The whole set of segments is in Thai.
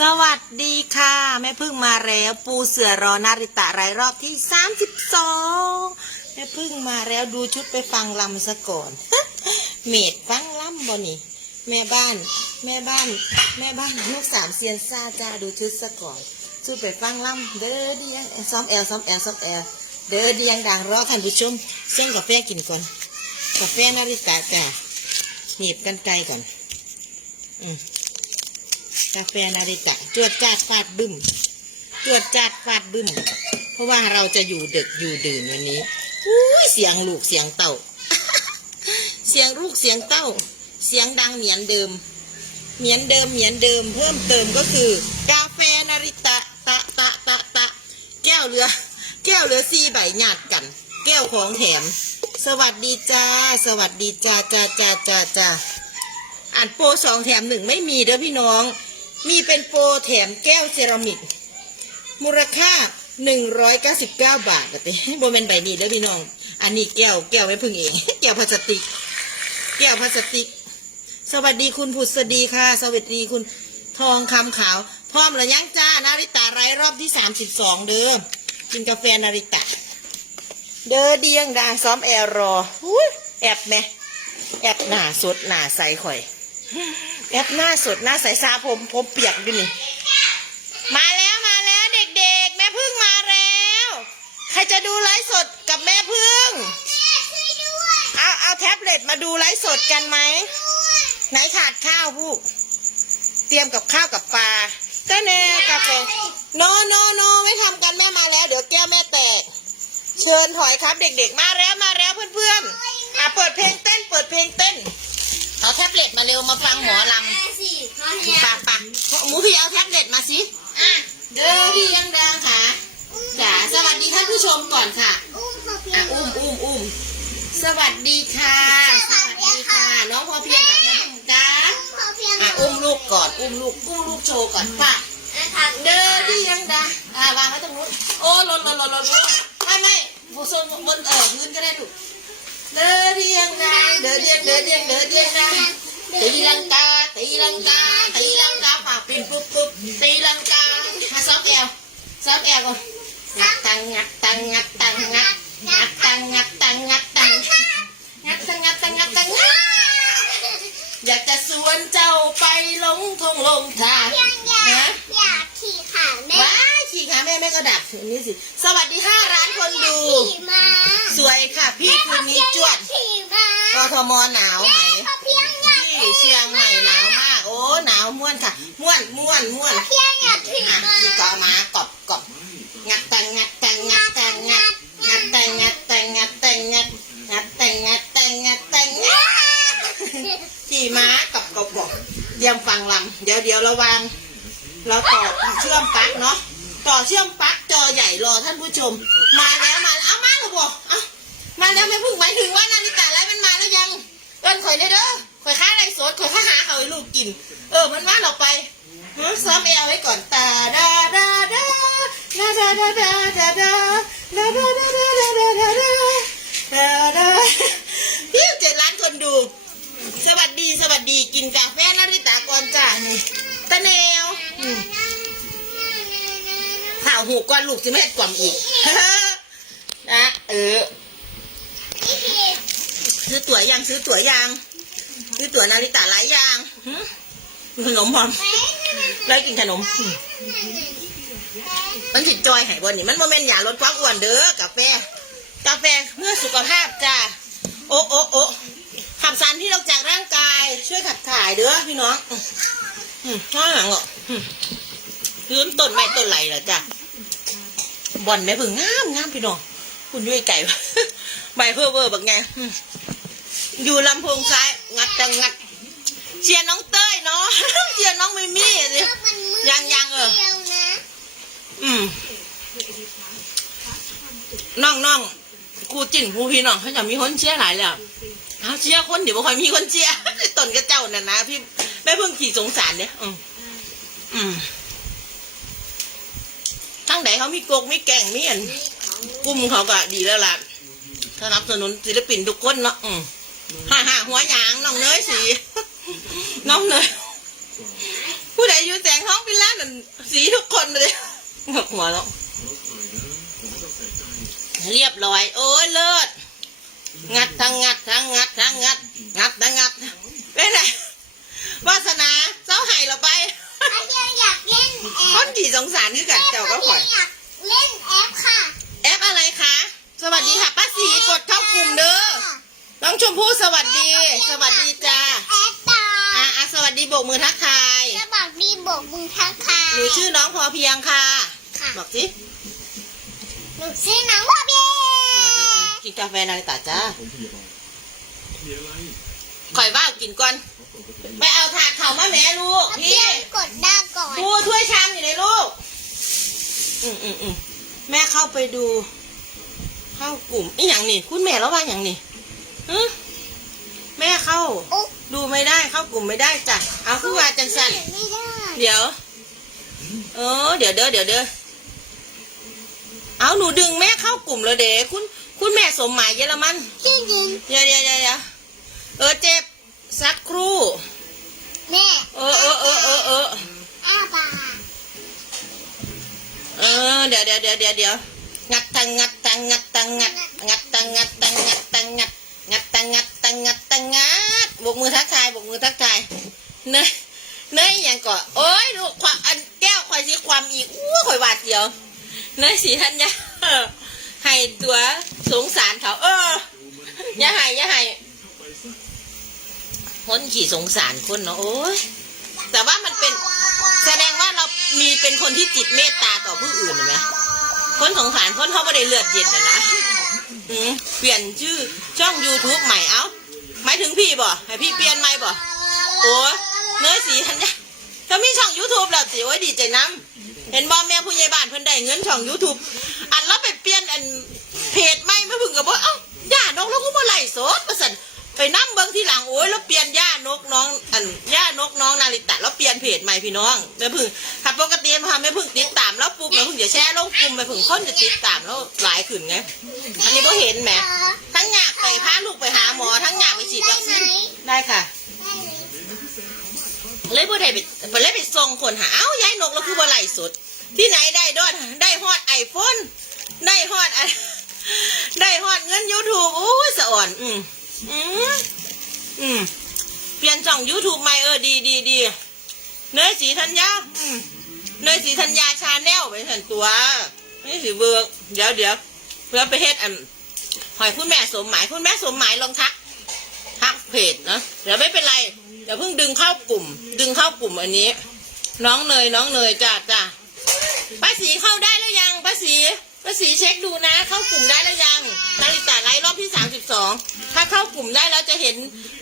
สวัสดีค่ะ แม่พึ่งมาแล้ว ปูเสือรอนาริตะรายรอบที่สามสิบสองแม่พึ่งมาแล้วดูชุดไปฟังลำซะก่อน เมดฟังลำบ่นี่ แม่บ้าน แม่บ้าน แม่บ้านลูกสามเซียนซาจ้าดูชุดซะก่อนชุดไปฟังลำเด้อเดียงซ้อมแอลซ้อมแอลซ้อมแอลเด้อเดียงดังรอท่านผู้ชมเส้นกาแฟกินก่อน กาแฟนาริตะจ้าหนีบกันไกลก่อน อืม กาแฟนาริตะจวดจาดฟาดบึ้มจวดจาดฟาดบึ้ม เพราะว่าเราจะอยู่ดึกอยู่ดื่นวันนี้อุ้ยเสียงลูกเสียงเต่า เสียงลูกเสียงเต้า เสียงดังเหมือนเดิม เหมือนเดิมเหมือนเดิม เพิ่มเติมก็คือ กาแฟนาริตะตะตะตะตะ แก้วเรือ แก้วเรือซีใบหยาดกัน แก้วของแถม สวัสดีจ้า สวัสดีจ้าจ้าจ้าจ้าจ้าอ่านโปรสองแถมหนึ่งไม่มีเด้อพี่น้อง มีเป็นโปรแถมแก้วเซรามิก มูลค่า 199 บาทอะติโบเป็นใบนี้เด้อพี่น้อง อันนี้แก้วแก้วไม่พึ่งเอง แก้วพลาสติก แก้วพลาสติก สวัสดีคุณผุดสดีค่ะ สวัสดีคุณทองคำขาว พร้อมหรือยังจ้า นาริตาไรรอบที่ 32 เด้อกินกาแฟนาริตะ เดอเดียงดาซ้อมแอร์รออุ๊ยแอบไหมแอบหนาสดหนาใสข่อย แอบหน้าสดหน้าใสซาผมผมเปียกด้วยนี่ มาแล้วมาแล้วเด็กๆ แม่พึ่งมาแล้ว ใครจะดูไลฟ์สดกับแม่พึ่งเอาเอาแท็บเล็ตมาดูไลฟ์สดกันไหมไหนขาดข้าวพูกเตรียมกับข้าวกับปลาเต้เน่กาแฟโนโนโนไม่ทำกันแม่มาแล้ว เดี๋ยวแก้วแม่แตก เชิญถอยครับเด็กๆ มาแล้วมาแล้วเพื่อนๆอะเปิดเพลงเต้น เปิดเพลงเต้น เอาแท็บเล็ตมาเร็วมาฟังหมอลำปากปากหมูพี่เอาแท็บเล็ตมาสิอะเด้อพี่ยังดังค่ะจ๋าสวัสดีท่านผู้ชมก่อนค่ะอะอุ้มอุ้มอุ้มสวัสดีค่ะ สวัสดีค่ะ น้องพอเพียงกับแม่บุ๋มจ้าอะอุ้มลูกก่อนอุ้มลูกอุ้มลูกโชว์ก่อนป่ะเด้อที่ยังดาอ่าวางไว้ตรงนู้นโอ้หล่นหล่นหล่นหล่นหล่นไม่ไม่โบโซนบนเออพื้นก็ได้ลูก เด้อที่ยังดาเด้อเดียงเด้อเดียงเด้อเดียงดาตีลังกาตีลังกาตีลังกาปากปิ่นปุ๊บปุ๊บตีลังกามาซอมแอลซอมแอลก่อนงัดตังงัดตังงัดตังงัดงัดตังงัดตังงัดตังงัดตังงัดตังงัดตังงัดอยากจะสวนเจ้าไปลงทงลงทางนะอยากขี่ขาแม่ แม่แม่ก็ดับอันนี้สิ สวัสดีห้าร้านคนดู ขี่มาสวยค่ะ พี่คืนนี้จวดขี่มากทมหนาวไหมเขาเพียงอยากที่เชียงใหม่หนาวมาก โอ้หนาวม่วนค่ะ ม่วนม่วนม่วนเพียงอยากขี่อะมาพี่กอมากอบกอบงัดแต่งงัดแต่งงัดแต่งงัดงัดแต่งงัดแต่งงัดแต่งงัดงัดแต่งงัดแต่งงัดแต่งงัดขี่ม้ากอบกอบกอบเตรียมฟังลำเดี๋ยวเดี๋ยวระวังเราต่อเชื่อมปลั๊กเนาะ ต่อเชื่อมปลั๊กจอใหญ่รอท่านผู้ชม มาแล้วมาแล้วเอามาหรือบ่เอามาแล้วไม่พิ่งหมายถึงว่านาฬิกาไรมันมาแล้วยังเอิ้นข่อยเลยเด้อข่อยค้าไรสดข่อยค้าหาเขาให้ลูกกิน เออมันมาเราไปซ้อมเอลไว้ก่อนตาดาดาดาดาดาดาดาดาดาดาดาดาดาดาดาดาดาดาพี่เจ็ดล้านคนดู สวัสดีสวัสดีกินกาแฟนาริตาก่อนจ้านี่ตะแน หูก่อนลูกสิแม่กล่อมอีกนะเออ ซื้อตั๋วยังซื้อตั๋วยังซื้อตั๋วนาริตาหลายอย่างหึขนมพร้อมเลยกินขนมอืมมันจิตจอยให้บนนี่มันโมเมนต์อย่าลดความอ้วนเด้อกาแฟกาแฟเพื่อสุขภาพจ้าโอ้โอ้โอ้ขับสารที่เราจากร่างกายช่วยขับถ่ายเด้อพี่น้องอืมอืมข้างหลังอะอืม ยืนต้นไม้ต้นไหลเหรอจ้ะบอลแม่พึ่งงามงามพี่น้องคุณยุ้ยไก่ใบเพื่อเวอร์แบบไงอืมอยู่ลำโพงซ้าย งัดจังงัดเชียร์น้องเต้ยเนาะเชียร์น้องมิมี่สิยังยังเออเดียวนะอืมน้องน้องครูจิ่นครูพี่น้องเขาจะมีคนเชียร์หลายแล้วเอาเชียร์คนเดี๋ยวบ่ค่อยมีคนเชียร์ต้นกระเจ้าน่ะนะพี่แม่เพิ่งขี่สงสารเนี่ยอืมอืม ทั้งไหนเขามีโกกมีแก่งมีอันกลุ่มเขาก็ดีแล้วล่ะสนับสนุนศิลปินทุกคนเนาะอืมฮ่าฮ่าหัวหยางน้องเนยสีน้องเนยผู้ใดอยู่แสงท้องพิลานั่นสีทุกคนเลยหกหัวแล้วเรียบร้อย โอ้ยเลิศงัดทั้งงัดทั้งงัดทั้งงัด งัดทั้งงัดเป็นไงวาสนาเจ้าไห้เราไป ป้าเพียงอยากเล่นแอคนปกี่สงสารที่กันเจ้าก็ข่อย อยากเล่นแอปค่ะแอปอะไรคะ สวัสดีค่ะป้าสีกดเข้ากลุ่มเด้อ น้องชมพู่สวัสดี สวัสดีจ้าแอปตาอะอะสวัสดีโบกมือทักทาย จะบอกดีบอกมือทักทายหนูชื่อน้องพอเพียงค่ะ ค่ะบอกสิหนูชื่อน้องพ่อเบียเออเออเออกินกาแฟนาริตาจ้า ผมพยาบาลมีอะไรข่อยว่ากินก่อน ไปเอาถาดเข่ามาแม่ลูกพ่อพี่เพียงกดได้ก่อนดูถ้วยชามอยู่ในลูก อืมอืมอืมแม่เข้าไปดู เข้ากลุ่มอีหยังนี่ คุณแม่แล้วว่าอย่างนี่ฮะแม่เข้า อุ๊บดูไม่ได้เข้ากลุ่มไม่ได้จ้ะ เอาคือว่าจังสันไม่ได้เดี๋ยว เออ เดี๋ยวเด้อเดี๋ยวเด้อ เอาหนูดึงแม่เข้ากลุ่มแล้วเด้คุณ คุณแม่สมหมายเยอรมันที่ดินเดี๋ยวเดี๋ยวเดี๋ยวเดี๋ยวเออเจ็บ สักครู่แม่เออเออเออเออเอออาบาเออเดี๋ยวเดี๋ยวเดี๋ยวเดี๋ยวเดี๋ยวงัดตังงัดตังงัดตังงัดงัดตังงัดตังงัดตังงัดงัดตังงัดตังงัดตังงัดบกมือทักทายบกมือทักทายเนยเนยอย่างก่อนโอ้ยดูความอันแก้วข่อยสีความอีกอู้ข่อยหวาดเดียวเนยสีทันยาเออให้ตัวสงสารเขาเอออย่าให้อย่าให้ คนขี่สงสารคนเนาะโอ้ยแต่ว่ามันเป็นแสดงว่าเรามีเป็นคนที่จิตเมตตาต่อผู้อื่นเห็นไหมคนสงสารคนเขาไม่ได้เลือดเย็นนะนะเปลี่ยนชื่อช่อง YouTube ใหม่เอ้าหมายถึงพี่บ่ให้พี่เปลี่ยนไหมบ่โอ้ยเนื้อสีทันยาก็มีช่อง YouTube แล้วสิโอ้ยดีใจน้ำเห็นบ่แม่ผู้ใหญ่บ้านเพิ่นได้เงินช่อง YouTube อันเราไปเปลี่ยนอันเพจใหม่ไม่พึ่งกับว่เอ้าย่านกแล้วก็บ่ไล่สดประสัน ไปนั่งเบิ่งทีหลังโอ้ยแล้วเปลี่ยนย่านกน้องอันย่านกน้องนาริตะแล้วเปลี่ยนเพจใหม่พี่น้องแม่พึ่งถ้าปกติพาแม่พึ่งติดตามแล้วปุ๊บแม่พึ่งจะแชร์ลงกลุ่มแม่พึ่งคนจะติดตามแล้วหลายขึ้นไงอันนี้บ่เห็นแหมทั้งอยากไปพาลูกไปหาหมอทั้งอยากไปฉีดวัคซีนได้ค่ะเลยบ่ได้ไปบ่เลยไปส่งคนหาเอ้ายายนกแล้วคือบ่ไล่สดที่ไหนได้ดอดได้ฮอดไอโฟนได้ฮอดได้ฮอดเงิน YouTube โอ้ยสะอ่อน อืม อืมอืมเปลี่ยนช่อง YouTube ใหม่เออดีดีดีเนยสีธัญญาอืมเนยสีธัญญาชาแนลไปสันตัวนี่สิเบิกเดี๋ยวเดี๋ยวเพื่อไปเฮ็ดอันหอยคุณแม่สมหมายคุณแม่สมหมายลองทักทักเพจนะเดี๋ยวไม่เป็นไรเดี๋ยวเพิ่งดึงเข้ากลุ่ม ดึงเข้ากลุ่มอันนี้ น้องเนยน้องเนยจ้าจ้าป้าสีเข้าได้แล้วยังป้าสี ป้าสีเช็คดูนะ เข้ากลุ่มได้แล้วยังนาฬิตาไลฟ์รอบที่สามสิบสองถ้าเข้ากลุ่มได้แล้วจะเห็น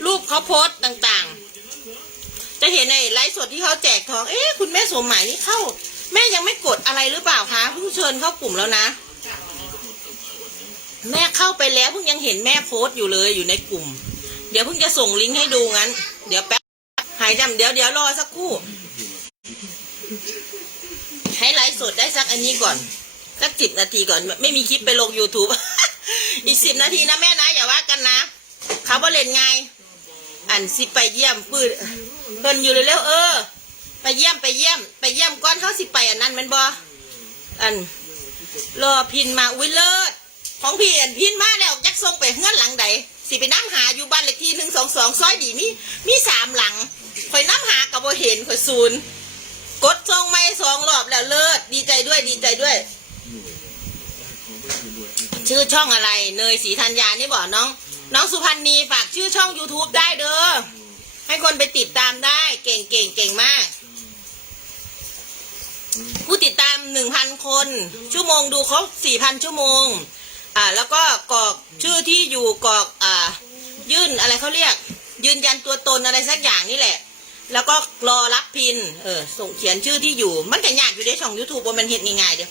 รูปเขาโพสต์ต่างๆ จะเห็นในไลฟ์สดที่เขาแจกทองเอ๊ะคุณแม่สมหมายนี่เข้า แม่ยังไม่กดอะไรหรือเปล่าคะเพิ่งเชิญเข้ากลุ่มแล้วนะ แม่เข้าไปแล้วเพิ่งยังเห็นแม่โพสต์อยู่เลยอยู่ในกลุ่ม เดี๋ยวเพิ่งจะส่งลิงก์ให้ดูงั้น เดี๋ยวแป๊บหายจำเดี๋ยวเดี๋ยวรอสักครู่ให้ไลฟ์สดได้สักอันนี้ก่อน สักสิบนาทีก่อนไม่มีคลิปไปลง YouTube อีกสิบนาทีนะแม่นะ อย่าว่ากันนะ เขาบ่เล่นไง อันสิไปเยี่ยมปืดเพิ่นอยู่เร็วๆเออ ไปเยี่ยมไปเยี่ยม ไปเยี่ยมก้อนเขาสิไปอันนั้นแมันบออันรอพินมาอุ้ยเลิศของพี่อันพินมาแล้วยักส่งไปเฮือนหลังใดสิไปน้ำหาอยู่บ้านเลขที่หนึ่งสองสองซอยดีมีมีสามหลังข่อยน้ำหากับบ่เห็นข่อยศูนกดส่งไม่สองรอบแล้วเลิศดีใจด้วยดีใจด้วย ชื่อช่องอะไร เนยศรีธัญญานี่บอกน้อง น้องสุพันธ์นีฝากชื่อช่อง YouTube ได้เด้อให้คนไปติดตามได้ เก่งเก่งเก่งมาก ผู้ติดตามหนึ่งพันคน ชั่วโมงดูครบสี่พันชั่วโมง อ่า แล้วก็กรอกชื่อที่อยู่กรอกอ่า ยื่นอะไรเขาเรียก ยืนยันตัวตนอะไรสักอย่างนี่แหละ แล้วก็รอรับพิน เออ ส่งเขียนชื่อที่อยู่ มันก็ยากอยู่ในช่อง YouTube ว่ามันเห็นง่ายๆเดียว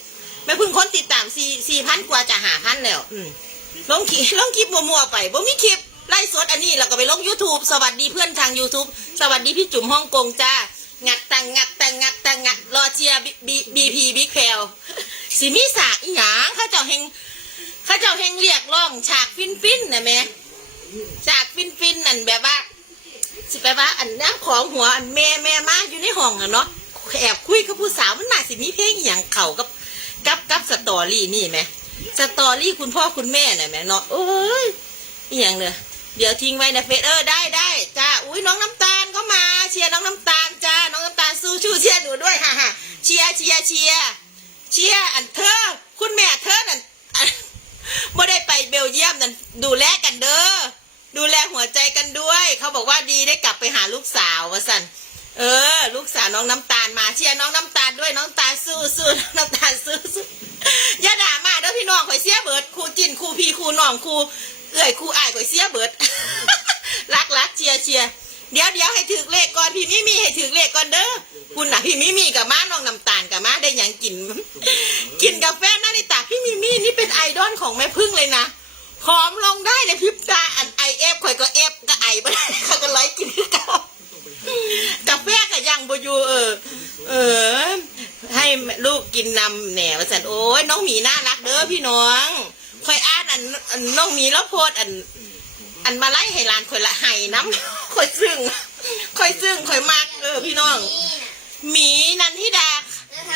แม่เพึ่งคนติดตามสี่สี่พันกว่าจะหาพันแล้ว อืมลงคลิปลงคลิปมัวๆไปบ่มีคลิปไล่สดอันนี้เราก็ไปลง YouTube สวัสดีเพื่อนทาง YouTube สวัสดีพี่จุ๋มฮ่องกงจ้างัดตังงัดตังงัดตังงัดรอเชียบีบีพีบิ๊กแพลสิมีสากอีหยังเขาเจ้าเฮงเขาเจ้าเฮงเรียกร้องฉากฟินฟินนะแม่ฉากฟินฟินนั่นแบบว่า สิไปว่า อันน้ำของหัวอันแม่แม่มาอยู่ในห้องอะเนาะแอบคุยกับผู้สาวมันน่าสิมีเพลงอหย่างเข่ากับ กับกับสตอรี่นี่ไหมสตอรี่คุณพ่อคุณแม่น่ะแหม่เนาะเอ้ยอหย่างเลยเดี๋ยวทิ้งไว้ในเฟซเออได้ได้จ้าอุ้ยน้องน้ำตาลก็มาเชียร์น้องน้ำตาลจ้าน้องน้ำตาลสู้ชูเชียร์หนูด้วยฮ่าฮ่าเชียร์เชียร์เชียร์เชียร์อันเธอ คุณแม่เธอนั่นไม่ได้ไปเบลเยียมนั่นดูแลกันเด้อดูแลหัวใจกันด้วย เขาบอกว่าดีได้กลับไปหาลูกสาววะสันเออ ลูกสาวน้องน้ำตาลมาเชียร์น้องน้ำตาล ด้วยน้องตาลสู้สู้น้องน้ำตาลสู้สู้อย่าด่ามาเด้อพี่น้องข่อยเสียเบิดครูจินครูพีครูน้องครูเอ้ยครูอ้ายข่อยเสียเบิดรักรักเชียเชียเดี๋ยวเดี๋ยวให้ถือเลขก่อนพี่มิมีให้ถือเลขก่อนเด้อคุณน่ะพี่มิมีกับม้าน้องน้ำตาลกับม้าได้หยังกิน กินกาแฟนาริตาพี่มิมีนี่เป็นไอดอลของแม่พึ่งเลยนะผอมลงได้ในพริบตาอันไอเอฟข่อยก็เอฟก็ไอไปเขาก็ร้อยกินกากาแฟก็ยังบอยู่เออ เออ ให้ลูกกินนำแหน่ว่าสันโอ้ยน้องหมีน่ารักเด้อพี่น้องคอยอ่านอันอันน้องหมีแล้วโพดอัน อันมาไล่ให้หลานคอยละไห้น้ำคอยซึ่งคอยซึ่งคอยมากเออพี่น้องหมีนันทิดา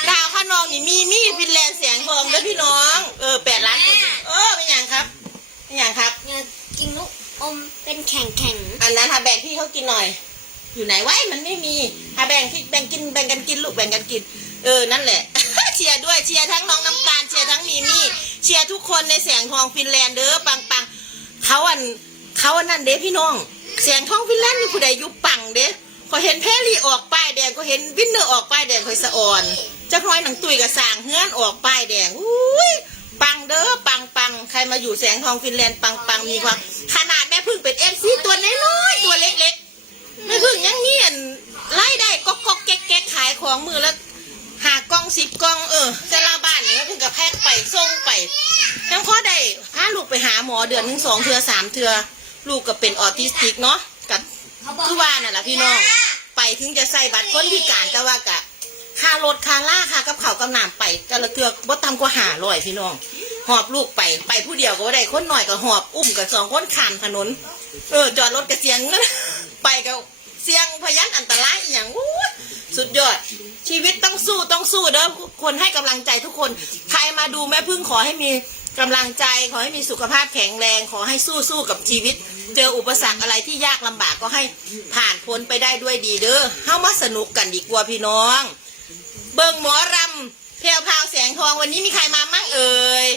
ดาวขนองนี่มีมีฟินแลนด์เสียงทองด้วยพี่น้อง เออแปดล้านคนเออเป็นอย่างครับเป็นอย่างครับ อยากกินลูกอมเป็นแข็งแข็งอันนั้นค่ะแบ่งพี่เขากินหน่อย อยู่ไหนไว้มันไม่มีหาแบ่งที่แบ่งกินแบ่งกันกินลูกแบ่งกันกิน เออนั่นแหละ เชียร์ด้วยเชียร์ทั้งน้องน้ำตาลเชียร์ทั้งมีมี่เชียร์ทุกคนในแสงทองฟินแลนด์เด้อปังปังเขาอันเขาอันนั่นเด้พี่น้องแสงทองฟินแลนด์มีผู้ใดยุบปังเด้พอเห็นเพลี่ออกป้ายแดงก็เห็นวินเนอร์ออกป้ายแดงคอยสะอ่อนจักหน้อยหนังตุยกับสางเฮือนออกป้ายแดงอุ้ยปังเด้อปังปังใครมาอยู่แสงทองฟินแลนด์ปังปังมีความขนาดแม่พึ่งเป็นเอฟซีตัวน้อยๆตัวเล็กๆ ไม่พึ่งยังเงียนไล่ได้ก็ก็แก๊กแก๊กขายของมือแล้วหากล้องสิบกล้องเออจะลาบ้านเนี่ยพึ่งกับแพกไปส่งไปทั้งข้อได้พาลูกไปหาหมอเดือนหนึ่งสองเทือสามเทือลูกก็เป็นออทิสติกเนาะกับคือว่าน่ะล่ะพี่น้องไปถึงจะใส่บัตรคนพิการแต่ว่ากะค่ารถค่าล่าค่ากับเขากับน้ำไปแต่ละเทือกบ่ต่ำกว่าหาร้อยพี่น้องหอบลูกไปไปผู้เดียวก็ได้คนหน่อยก็หอบอุ้มกับสองคนขามถนน เออจอดรถกระเสียงเงินไปกับ เสี่ยงพยันอันตรายอหย่างอู้ยสุดยอด ชีวิตต้องสู้ต้องสู้เด้อคนให้กำลังใจทุกคน ใครมาดูแม่พึ่งขอให้มีกำลังใจขอให้มีสุขภาพแข็งแรง ขอให้สู้สู้กับชีวิต เจออุปสรรคอะไรที่ยากลำบากก็ให้ผ่านพ้นไปได้ด้วยดีเด้อเฮ้ามาสนุกกันดีกว่าพี่น้อง เบิ่งหมอรำแพรวพราวแสงทองวันนี้มีใครมามั่งเอ่ย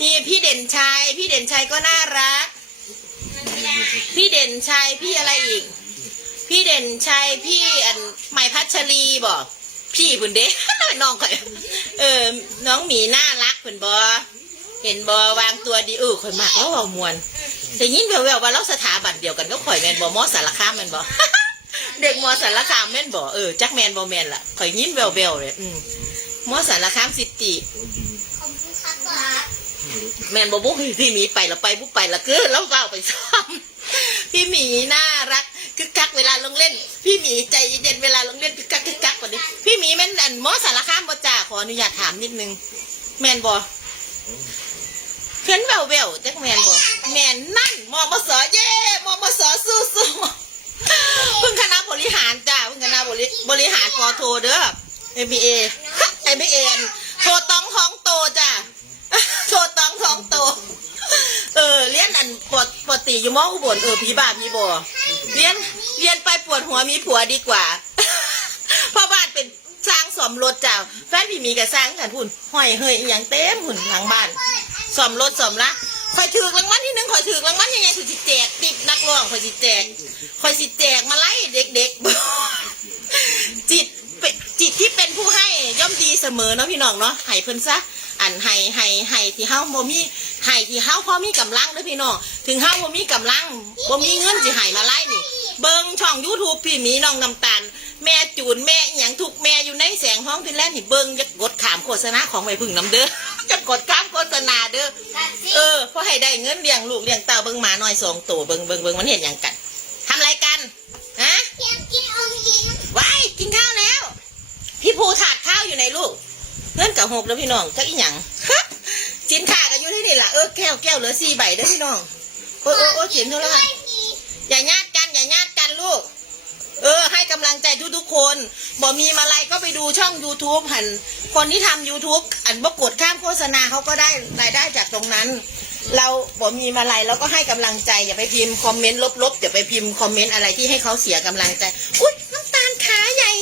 นี่พี่เด่นชัยพี่เด่นชัยก็น่ารัก พี่เด่นชัยพี่อะไรอีก พี่เด่นชัยพี่อันใหม่พัชรีบอกพี่พุ่นเด้ น้องข่อยเออ น้องหมีน่ารักเพุ่นบอเห็นบอวางตัวดีเออข่อยมากแล้วเว่ามวนแต่ยินแววๆว่าเราสถาบันเดียวกันก็ข่อยแมนบอมอสารคามแมนบอเด็กมอสารคามแม่นบอเออจักแมนบอแมนล่ะข่อยยินแววๆเลยอืมมอสารคามสิติๆขอบคุณครับบาสแมนบอบุกพี่หมีไปแล้วไปบุกไปแล้วคือแล้วเฝ้าไปซ้อมพี่หมีน่ารัก คึกคักเวลาลงเล่น พี่หมีใจเย็นเวลาลงเล่นคึกคักคึกคักกว่านี้ พี่หมีแม่นอันหมอสารคามบ่จ่าขออนุญาตถามนิดนึง แมนบอเห็นแววแววจักแมนบอแมนนั่นมอมสอเย่มอมสอสู้สู้ๆเพิ่งคณะบริหารจ้าเพิ่งคณะบริบริหารปอโทเด้อ MBA ไอไม่เอ็นโทต้องท้องโตจ้ะโทต้องท้องโต เออเรียนอันปวดปวดตีอยู่มออุบลเออผีบาผีบอ เรียนเรียนไปปวดหัวมีผัวดีกว่าพราะบ้านเป็นสร้างสมรถจ้าแฟนพี่มีกับสร้างกันพุ่นห้อยเฮยอหย่างเต็มหุ่นหลังบ้านสมรถสมละคอยถือรางวัลที่หนึ่งคอยถือรางวัลยังไงคือสิแจกติบนักร้องคอยสิแจกคอยสิแจกมาไล่เด็กๆจิตจิตที่เป็นผู้ให้ย่อมดีเสมอเนาะพี่น้องเนาะให้เพิ่นซะ อันให้ให้ให้ที่เฮาบ่มีให้ที่เฮาพอมีกำลังเด้อพี่น้องถึงเฮาบ่มีกำลังบ่มีเงินสิให้มาไล่นี่เบิ่งช่อง YouTube พี่หมีน้องน้ำตาล แม่จูนแม่อหยังทุกแม่อยู่ในแสงห้องฟินแลนด์นี่เบิ่งอย่ากดขามโฆษณาของไว้พึ่งน้ำเด้อจะกดข้ามโฆษณาเด้อกัดสิเออเพราะให้ได้เงินเลี้ยงลูกเลี้ยงเต่าเบิ่งหมาน้อยสองตัวเบิ่งเบิ่งเบิ่งมันเห็นอย่างกันทำอะไรกันฮะอยากกินอมยิ้มว้ายกินข้าวแล้ว พี่ภูถาดข้าวอยู่ในลูก เงื่อนกับหกแล้วพี่น้องก็อีหยังจินขากันอยู่ที่นี่ล่ะเออแก้วแก้วเหลือสี่ใบเด้อพี่น้องโอ้โอ้โอ้เขียนเท่าไหร่อย่าญาติกันอย่าญาติกันลูก เออ ให้กำลังลังใจทุกๆคนบ่มีมาลัยก็ไปดูช่อง YouTube หันคนที่ทำ YouTube อันบกดข้ามโฆษณาเขาก็ได้รายได้จากตรงนั้น เราบ่มีมาลัยเราก็ให้กำลังใจอย่าไปพิมพ์คอมเมนต์ลบๆอย่าไปพิมพ์คอมเมนต์อะไรที่ให้เขาเสียกำลังใจ อุ้ยน้ำตาลขาใหญ่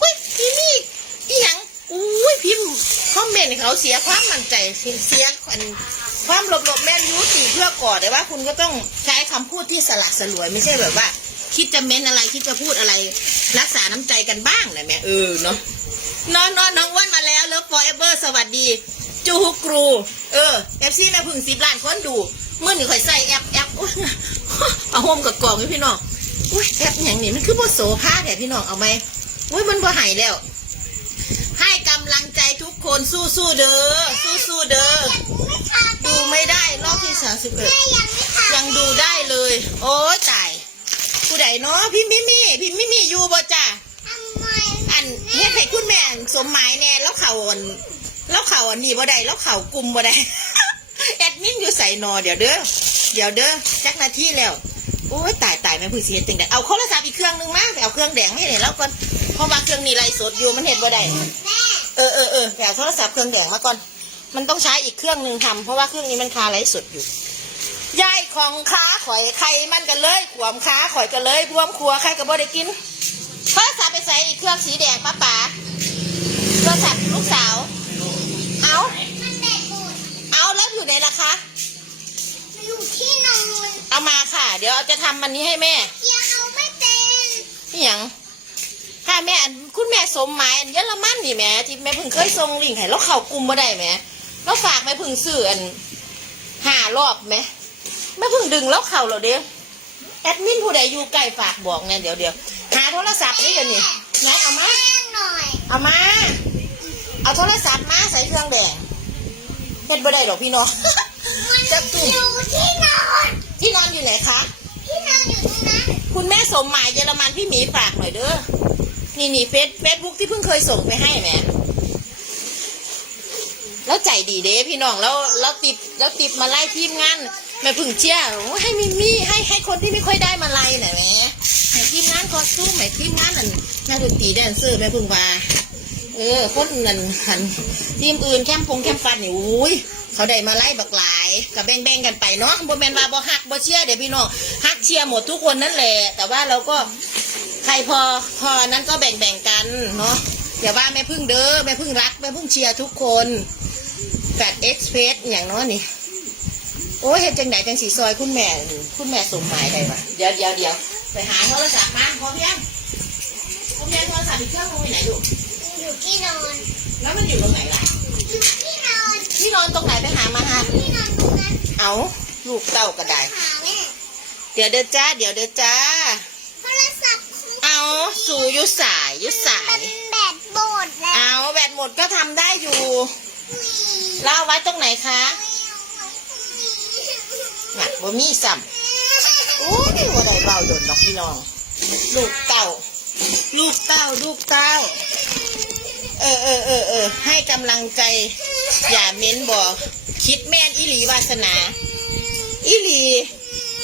อุ้ยพี่นี่ อุ้ยพิมพ์คอมเมนต์เขาเสียความมั่นใจเสียความหลบๆแม่นยูตีเพื่อกอดแต่ว่าคุณก็ต้องใช้คำพูดที่สลักสลวยไม่ใช่แบบว่า คิดจะเม้นอะไรคิดจะพูดอะไร รักษาน้ำใจกันบ้างนะแม่เออเนาะน้องน้องน้องอ้วนมาแล้วเลิฟฟอร์เอเวอร์สวัสดี จูฮุกรู เออเอฟซีแม่พึ่งสิบล้านคนดูเมื่อนี่ข่อยใส่แอปแอปเอาโฮมกับกล่องไว้พี่น้องอุ้ยแอปอย่างนี้มันคือโบโซภาแต่พี่น้องเอาไหมอุ้ยมันบ่หายแล้ว ให้กำลังใจทุกคนสู้สู้ๆเด้อสู้สู้ๆเด้อไม่ทาดูไม่ได้รอบที่สามสิบเอ็ดแม่ยังไม่ทายังดูได้เลย โอ้ยตายผู้ใดเนาะพี่มิมี่พี่มิมี่อยู่บ่จ้าทำไมอันเฮ็ดให้คุณแม่สมหมายแน่แล้วเข่าอันแล้วเข่าอันนี้บ่ได้แล้วเข่ากลุ่มบ่ได้แอดมินอยู่ใส่นอเดี๋ยวเด้อเดี๋ยวเด้อจักนาทีแล้วโอ้ยตายตายแม่พึ่งสิเฮ็ดจังได๋เอาโทรศัพท์อีกเครื่องนึงมาไปเอาเครื่องแดงไม่ได้แล้วก่อนเพ ราะว่าเครื่องนี้ไลฟ์สดอยู่มันเฮ็ดบ่ได้แม่เออเออเออไปเอาโทรศัพท์เครื่องแดงมาก่อน มันต้องใช้อีกเครื่องหนึ่งทำเพราะว่าเครื่องนี้มันคาไลฟ์สดอยู่ยายของค้าข่อยใครมันกันเลยขวมค้าข่อยกันเลยรวมครัวใครก็บ่ได้กินโทรศัพท์ไปใส่อีกเครื่องสีแดงป้าป๋าโทรศัพท์ลูกสาว เอามันแบกบูดเอาแล้วอยู่ไหนล่ะคะมันอยู่ที่นอนเอามาค่ะ เดี๋ยวจะทำมันนี้ให้แม่ยังเอาไม่เป็นนี่หยัง ค่ะแม่อันคุณแม่สมหมายอันเยอรมันนี่แหม่ที่แม่เพิ่งเคยส่งลิงก์ให้แล้วเข้ากลุ่มบ่ได้แหม่แล้วฝากแม่เพิ่งซื้ออันห้ารอบไหมแม่เพิ่งดึงแล้วเข่าเหรอเด้แอดมินผู้ใดอยู่ใกล้ฝากบอกเนี่ยเดี๋ยวเดี๋ยวหาโทรศัพท์นี่เดี๋ยวนี้ไหนเอามาแป้งหน่อยเอามา เอาโทรศัพท์มาใส่เครื่องแดงเฮ็ดบ่ได้หรอกพี่น้อง มันจะตุ่มอยู่ที่นอนที่นอนอยู่ไหนคะ ที่นอนอยู่ตรงนั้น คุณแม่สมหมายเยอรมันพี่หมีฝากหน่อยเด้อ นี่นี่เฟซเฟซบุ๊กที่เพิ่งเคยส่งไปให้แหมแล้วใจดีเด้พี่น้องแล้วแล้วติดแล้วติดมาไล่ทีมงานแม่พึ่งเชี่ยโอ้ให้มิมี่ให้ให้คนที่ไม่ค่อยได้มาไล่หน่อยแหมให้ทีมงานคอสตูมให้ทีมงานนั่นนักดนตรีแดนเซอร์แม่พึ่งว่าเออคนนั่นหันทีมอื่นแคมพงแคมฟันนี่อุ้ยเขาได้มาไล่บักหลายกับแบ่งๆกันไปเนาะบ่แมนว่าบ่ฮักบ่เชียร์เดี๋ยวพี่น้องฮักเชียร์หมดทุกคนนั่นแหละ แต่ว่าเราก็ ใครพอพอนั้นก็แบ่งแบ่งๆกันเนาะอย่าว่าแม่พึ่งเด้อแม่พึ่งรักแม่พึ่งเชียร์ทุกคนแฟดเอ็กซ์เพรสอย่างน้อนี่โอ้ยเห็นจังไหนจังสีซอยคุณแม่ คุณแม่สมหมายได้ปะเดี๋ยวเดี๋ยวเดี๋ยวไปหาโทรศัพท์มาพอเพียงพอเพียงโทรศัพท์อีกเครื่องนึงไปไหนลูอยู่ที่นอน แล้วมันอยู่ตรงไหนล่ะที่นอนที่นอนตรงไหนไปหามาฮะที่นอนตรงนั้นเอาลูกเต้าก็ได้เดี๋ยวเด้อจ้าเดี๋ยวเด้อจ้า โทรศัพท์ เอา สู่ยุสายยุสายเป็นแบตโบดแล้วเอาแบตหมดก็ทำได้อยู่แล้วเอาไว้ตรงไหนคะหนักบ่มีซ้ำโอ้ยว่าได้เบาโดนดอกพี่น้อง ลูกเต้า ลูกเต้า ลูกเต้า เออเออเออเออให้กำลังใจ อย่าเม้นบอก คิดแม่นอิหลีวาสนา อิหลี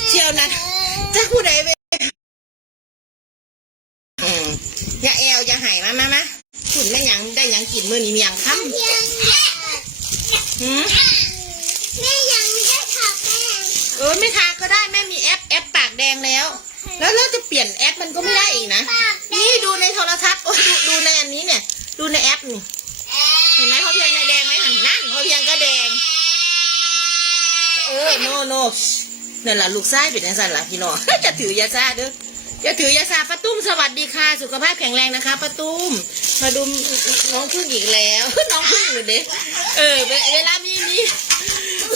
เชียวนะจะผู้ใด อืมอย่าแอวอย่าหายมามามาคุณได้หยังได้หยังกินมื้อนี้มีหยังค่ำยังอยากหืมแม่ยังไม่ได้ขับแม่เออไม่ทาก็ได้แม่มีแอปแอปปากแดงแล้ว แล้วเราจะเปลี่ยนแอปมันก็ไม่ได้อีกนะ นี่ดูในโทรทัศน์โอ้ยดูดูในอันนี้เนี่ย ดูในแอปนี่เห็นไหมเขาเพียงในแดงไหมหันนั่นเขาเพียงก็แดง เออโนโนนั่นแหละลูกไส้เป็นยังไงล่ะพี่น้องจะถือยาซาเด้อ จะถือยาซาป้าตุ้มสวัสดีค่ะ สุขภาพแข็งแรงนะคะป้าตุ้ม มาดูน้องพึ่งอีกแล้ว น้องพึ่งอยู่เด้เออเวเวลามีมี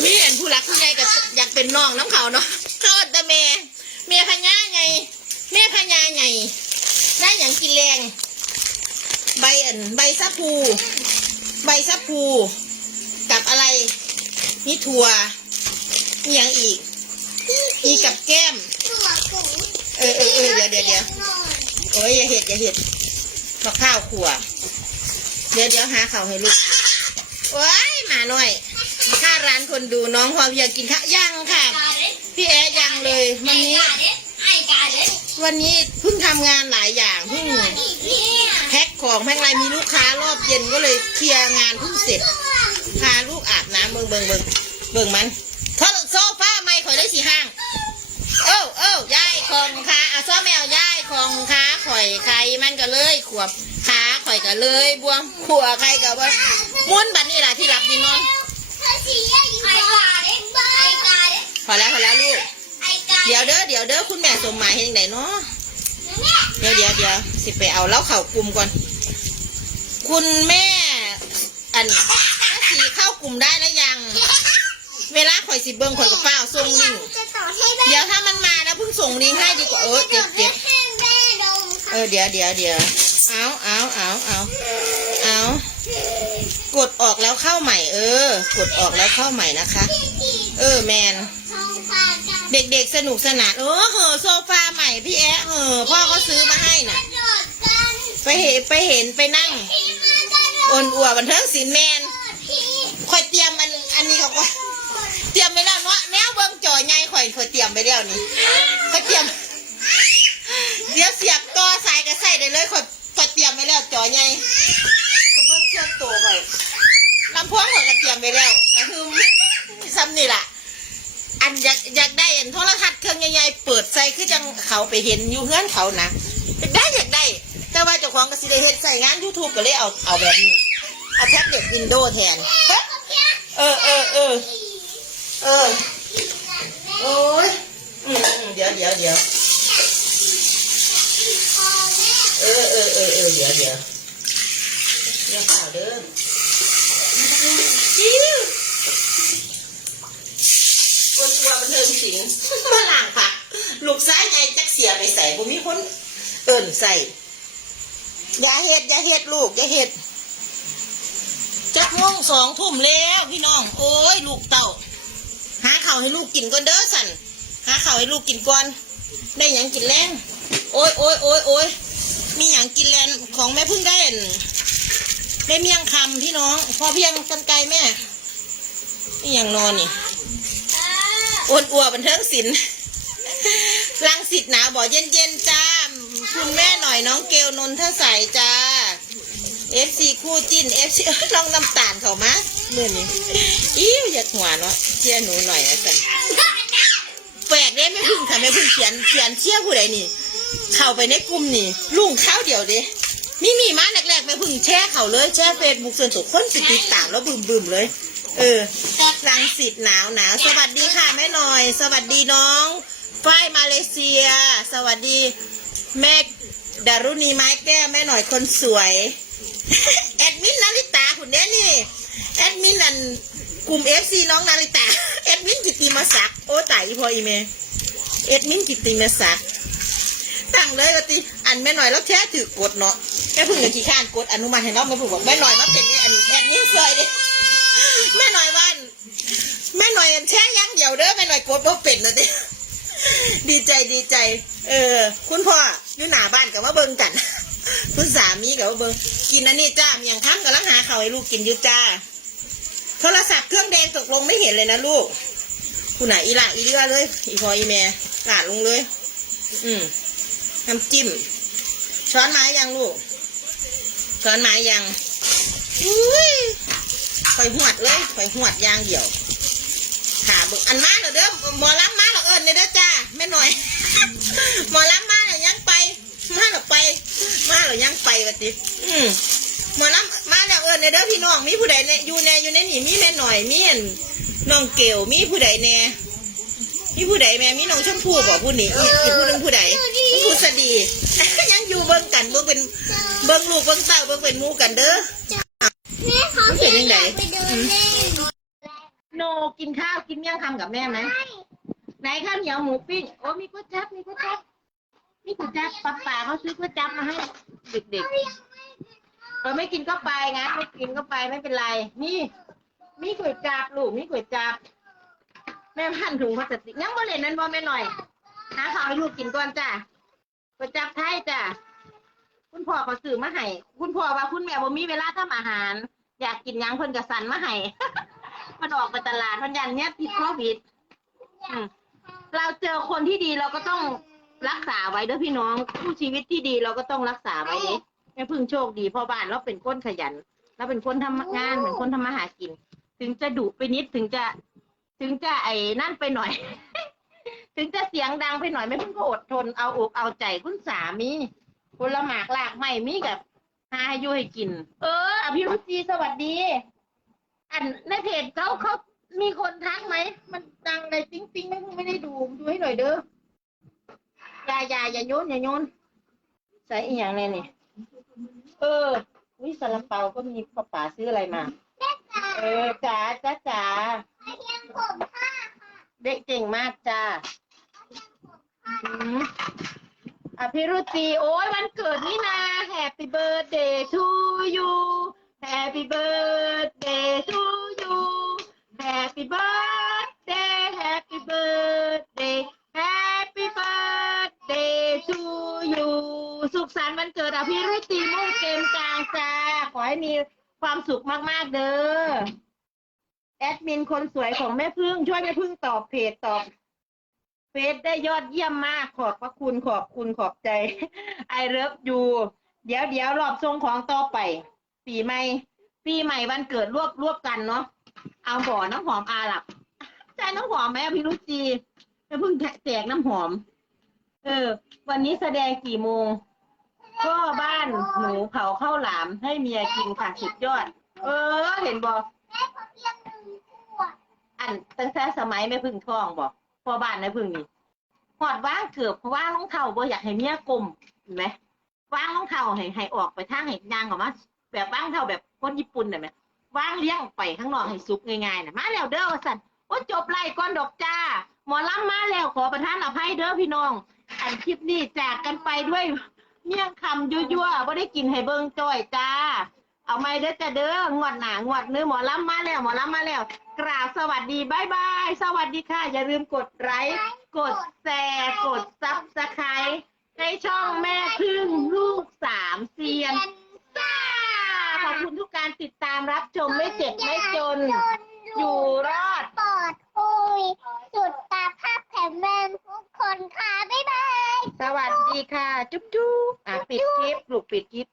มีอันผู้รักผู้ใหญ่กับอยากเป็นน้องน้ำเขาเนาะคลอดแต่แม่แม่พญาไงแม่พญาไงได้อย่างกินแรง ใบอันใบซะพู ใบซะพูกับอะไรนี่ถั่วมีอย่างอีกมีกับแก้ม เออเออเออเดี๋ยวเดี๋ยวเดี๋ยวโอ้ยอย่าเห็ดอย่าเห็ดมะข้าวขัวเดี๋ยวเดี๋ยวหาข้าวให้ลูกโอ้ยหมาหน่อยค่าร้านคนดูน้องพอเพียงกินข้าวยังค่ะ พี่แอยังเลยวันนี้ วันนี้เพิ่งทำงานหลายอย่างเพิ่งแพ็คของแพ็คอะไรมีลูกค้ารอบเย็นก็เลยเคลียร์งานเพิ่งเสร็จพาลูกอาบน้ำเบิ่งเบิ่งเบิ่งเบิ่งมันเขาโซฟาไม่ขอยได้สีห้าง เอ้าเอ้ายาย ของขาเอาซ้อแมวย่ายของขาข่อยใครมันก็เลยขวบขาข่อยก็เลยบวมขัวใครก็บ่มุนบัดนี้ล่ะที่รับดีนอนเธอสีอยู่ไอ้กาเด้ไอ้กาเด้พอแล้วพอแล้วลูกเดี๋ยวเด้อเดี๋ยวเด้อคุณแม่สมหมายเห็นยังไงเนาะเดี๋ยวเดี๋ยวเดี๋ยวสิไปเอาเล้าเข่ากลุ่มก่อน คุณแม่อันสีเข้ากลุ่มได้แล้วยัง เวลาข่อยสิเบิ้งข่อยกับเป้าส่งลิง ส่งลิงก์ให้ดีกว่าเออเจ็บเจ็บให้แม่ดมเออเดี๋ยวเดี๋ยวเดี๋ยวเอาเอาเอาเอาเอากดออกแล้วเข้าใหม่ เออ กดออกแล้วเข้าใหม่นะคะ เออแมนท้องฟ้ากันเด็กๆสนุกสนานเออเหอะโซฟาใหม่พี่แอะเออพ่อก็ซื้อมาให้น่ะโดดกันไปเห็นไปเห็นไปนั่งพี่มากันโดอ่อดนอัวบันเทิงศิลป์แมนพี่ข่อยเตรียมอันอันนี้เขาก็เตรียมไปแล้วเนาะแนวเบิ่งจอใหญ่ข่อยข่อยเตรียมไปแล้วนี่ข่ อยเตรียม เดี๋ยวเสียบต่อสายก็ใส่ได้เลยข่อยข่อยเตรียมไปแล้วจอใหญ่ข่อยเบิ่งเชื่อมตัวข่อยลำโพงข่อยก็เตรียมไปแล้วก็คือซ้ำนี่ล่ะ อันอยากอยากได้อันโทรทัศน์เครื่องใหญ่ๆเปิดใส่คือจังเขาไปเห็นอยู่เฮือนเขานะอยากได้อยากได้ แต่ว่าเจ้าของก็สิได้เฮ็ดใส่งาน YouTube ก็เลยเอาเอาแบบนี้เอาแท็บเล็ตวินโดว์แทนเออเออเออเออโอ้ยอืมอืมเดี๋ยวเดี๋ยวเดี๋ยวเออเออเออเออเดี๋ยวเดี๋ยวเดี๋ยวเปล่าเด้อจิ้วคนตัวบันเทิงศิลป์มาหลังผักลูกซ้ายไงจักเสียไปใส่บ่มีคนเอิ่นใส่อย่าเฮ็ดอย่าเฮ็ดลูกอย่าเฮ็ดจักโมงสองทุ่มแล้วพี่น้อง โอ้ย ลูกเต่า หาข้าวให้ลูกกินก่อนเด้อสัน หาข้าวให้ลูกกินก่อน ได้หยังกินแรงโอ้ยโอ้ยโอ้ยโอ้ยมีหยังกินแรงของแม่พิ่งได้อั่นได้เมี่ยงคำพี่น้อง พอเพียงกันไกลแม่นี่ยังนอนนี่อ้วนอัวบันเทิงศิลป์ลังสิตหนาวบ่เย็นเย็นจ้าคุณแม่หน่อยน้องเกลนนทใสายจ้าเอฟซีคู่จิ้นเอฟซีน้องน้ำตาลเขามาเมื่อนี้อิ้วอยากหัวเนาะเชียร์หนูหน่อยละกัน กได้ไม่พึ่งค่ะไม่พึ่งเขียนเขียนเชียร์ผู้ใดนี่ เข้าไปในกลุ่มนี่ลุงข้าวเดียวเด้นี่มีมาแรกๆไม่พึ่งแช่เขาเลยแช่เฟซบุ๊กส่วนตัวคนสิติดตามแล้วบึมบึมๆเลย เออรังสิตหนาวหนาวสวัสดีค่ะแม่หน่อย สวัสดีน้องฝ้ายมาเลเซีย สวัสดีแม่ดารุณีไม้แก้วแม่หน่อยคนสวย แอดมินนาริตาคุณเด้นี่ แอดมินนั่นกลุ่มเอฟซีน้องนาริตาแอดมินกิติมาศักดิ์โอ้ตายพออีเมแอดมินกิติมาศักดิ์ตั้งเลยว่าติอันแม่หน่อยแล้วแค่ถือกดเนาะแม่พึ่งกับขี้ข้านกดอนุมัติให้น้องแม่พึ่งบอกแม่หน่อยมาเป็นอันแอดมินซอยด้แม่หน่อยวันแม่หน่อยแช่ยังเดียวเด้อแม่หน่อยกดบ่เป็นนะติดีใจดีใจ เออ คุณพ่ออยู่หน้าบ้านกับว่าเบิ่งกัน คุณสามีกับเบิ่งกินอันนี้จ้ามีอย่างค้ำกับลังหาข้าวให้ลูกกินอยู่จ้า โทรศัพท์เครื่องแดงตกลงไม่เห็นเลยนะลูกคุณไหนอีหละอีเรือเลย อีพออีแม่กาดลงเลย อืมน้ำจิ้ม ช้อนไม้ยังลูก ช้อนไม้ยังอุ้ยคอยหวดเลยคอยหวดยางเดี่ยวค่ะเบึกอันมาเหรอเด้อหมอลำมาเหรอเอิญเด้อจ้าแม่หน่อยหมอลำมาเหรอยังไปมาเหรอไป มาเหรอยังไปวะติอืมหมอลำมาแล้วเอิญเด้อพี่น้องมีผู้ใดเนี่ยอยู่แน่อยู่ในนี่มีแม่หน่อยมีอันน้องเกลมีผู้ใดแน่มีผู้ใดแม่มีน้องชมพู่บอกผู้นี้อีกอีกผู้หนึงผู้ใดผู้สดี ยังอยู่เบิ่งกันเบิ่งเป็นเบิ่งลูกเบิ่งเต้าเบิ่งเป็นหมูกันเด้อ แม่เขามันเป็นยังไงไปเดินเล่นโนกินข้าวกินเมี่ยงคำกับแม่ไหมไหนข้าวเหนียวหมูปิ้งโอ้มีก๋วยจั๊บมีก๋วยจั๊บ มีก๋วยจั๊บป้าป่าเขาซื้อก๋วยจั๊บมาให้เด็กๆเราไม่กินก็ไปงั้นไม่กินก็ไปไม่เป็นไร นี่ มีก๋วยจั๊บลูกมีก๋วยจั๊บแม่พันถุงพลาสติกยังบ่เล่นนั่นบ่แม่หน่อยหาข้าวให้ลูกกินก่อนจ้ะก๋วยจั๊บไทยจ้ะคุณพ่อเขาซื้อมาให้คุณพ่อว่าคุณแม่บ่มีเวลาทำอาหาร อยากกินหยังเพิ่นก็สั่นมาให้มันออกไปตลาดพันยันเนี้ยติดโควิดเราเจอคนที่ดีเราก็ต้อง รักษาไว้เด้อพี่น้องผู้ชีวิตที่ดีเราก็ต้องรักษาไว้เด้แม่พึ่งโชคดีเพ่อบ้านเราเป็นคนขยันเราเป็นคนทำงานเป็นคนทำมาหากิน ถึงจะดุไปนิดถึงจะ ถึงจะไอ้นั่นไปหน่อย ถึงจะเสียงดังไปหน่อยแม่พึ่งก็อดทนเอาอกเอาใจคุณสามีคนละหมากลากไม่มีกับหาให้อยู่ให้กิน เอออภิรุจีสวัสดี อันในเพจเขาเขามีคนทักไหม มันดังเลยปิ๊งปิ๊งไม่ไม่ได้ดูดูให้หน่อยเด้ออ ย่าอย่าอย่าโยนอย่าโยนใส่อีกอย่างเลยนี่เออวิซาลาเปาก็มีป้าป๋าซื้ออะไรมาเออจ๋าจ๋าจ๋าเทียมผมค่ะเด็กเก่งมากจ้าอืมอภิรุจีโอ้ยวันเกิดนี่นา Happy birthday to you Happy birthday to you Happy birthday Happy birthday นต์วันเกิดอภิรุจีมุ่งเกมกลางจ้า ขอให้มีความสุขมาก ๆ เด้อ แอดมินคนสวยของแม่พึ่ง ช่วยแม่พึ่งตอบเพจตอบเฟซได้ยอดเยี่ยมมากขอบพระคุณขอบคุณขอบใจไอเลิฟยูเดี๋ยวเดี๋ยวรอบทรงของต่อไป ปีใหม่ ปีใหม่วันเกิดรวบรวบกันเนาะเอาบ่อน้ำหอมอาหรับใช่น้ำหอมไหมพี่ลูกจีแม่พึ่งแจกน้ำหอม เออ วันนี้แสดงกี่โมง ก็บ้านหนูเผาข้าวหลามให้เมียกินค่ะสุดยอด เออ เห็นบอกแม่ผมยังหนึ่งขวอันตั้งแต่สมัยแม่พึ่งท้องบอกพอบ้านแม่พึ่งนี่หอดว่างเกือบเพราะว่างรองเท้าบ่อยากให้เมียกลมเห็นไหมว่างรองเท้าให้ให้ออกไปทางให้ยางออกมาแบบว่างเท้าแบบคนญี่ปุ่นเห็นไหมว่างเลี้ยงออกไปข้างนอกให้ซุกง่ายๆนะมาแล้วเด้อสันโอ้จบไล่ก้อนดอกจ้า หมอลำมาแล้วขอประทานอภัยเด้อพี่น้อง อันคลิปนี้จากกันไปด้วย เมี่ยงคำยั่วๆบ่ได้กินให้เบิ่งจ้อยจ้า เอาไม่เด้อจ้าเด้องวดหนางวดเนื้อหมอลำมาแล้วหมอลำมาแล้ว กราบสวัสดีบายบายสวัสดีค่ะ อย่าลืมกดไลค์กดแชร์กดซับสไครต์ให้ช่องแม่พึ่งลูกสามเซียนจ้าขอบคุณทุกการติดตามรับชมไม่เจ็บไม่จน อยู่รอดปลอด คุยสุดตาภาพแข็งแรงทุกคนค่ะ บ๊ายบาย สวัสดีค่ะ จุ๊บจุ๊บอะ ปิดคลิปลูกปิดคลิป